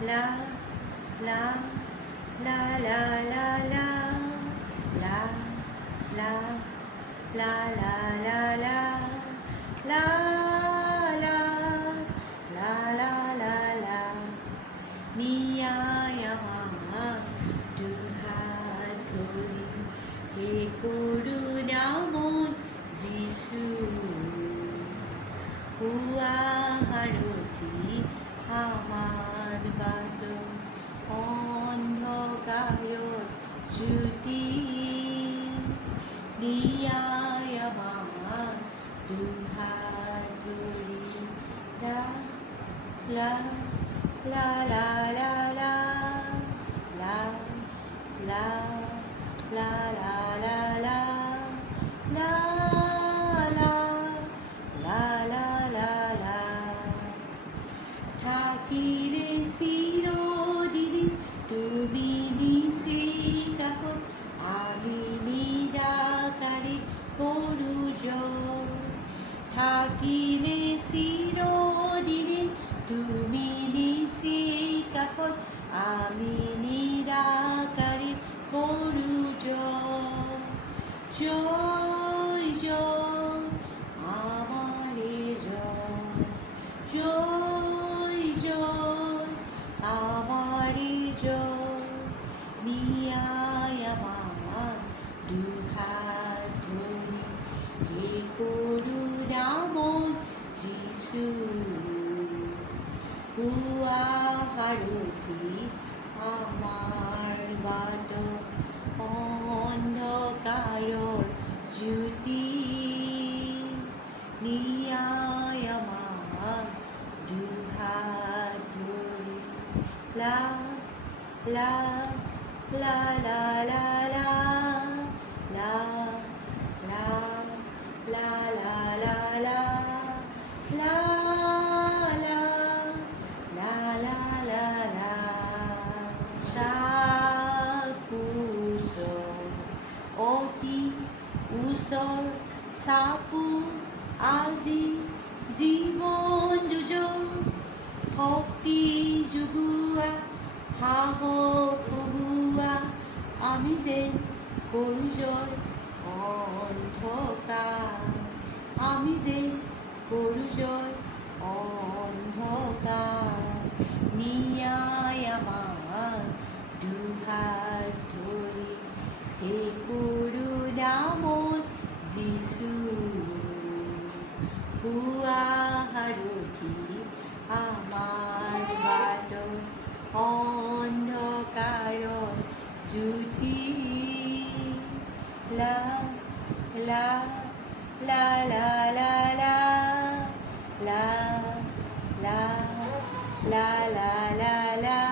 la la la la la la la la la la la la la la la la la la নিয়ায়ামা দুহাত ধৰি হে কৰোণাময় Jesus হোৱা সাৰথি আমাৰ বাট অন্ধকাৰত জ্যোতি নিয়ায়ামা দুহাত ধৰি লা La la la la la la la la la la la la la la la la থাকিলে চিৰদিনে তুমি নিচেই কাষত আমি নিৰাকাৰে কৰোঁ জয় থাকিলে চিৰদিনে তুমি নিচেই কাষত আমি নিৰাকাৰে কৰোঁ জয় জয় জয় আমাৰে জয় জয় জয় আমাৰে জয় নিয়াই আমাৰ দুহাত ধৰি হে কৰোণাময় যিছু হোৱা সাৰথি আমাৰ বাট অন্ধকাৰৰ জ্যোতি নিয়াই আমাৰ দুহাত ধৰি লা লা লা লা লা লা লা লা লা লা লা লা লা অতি ওচৰ চাপো আজি জীৱন যুঁজৰ শক্তি যোগোৱা সাহস হোৱা আমি যেন কৰোঁ জয় অন্ধকাৰ আমি যেন কৰোঁ জয় অন্ধকাৰ নিয়াই আমাৰ দুহাত ধৰি হে কৰোণাময় যিছু হোৱা সাৰথি আমাৰ বাট অন্ধকাৰৰ জ্যোতি লা লা লা লা লা লা লা লা লা লা লা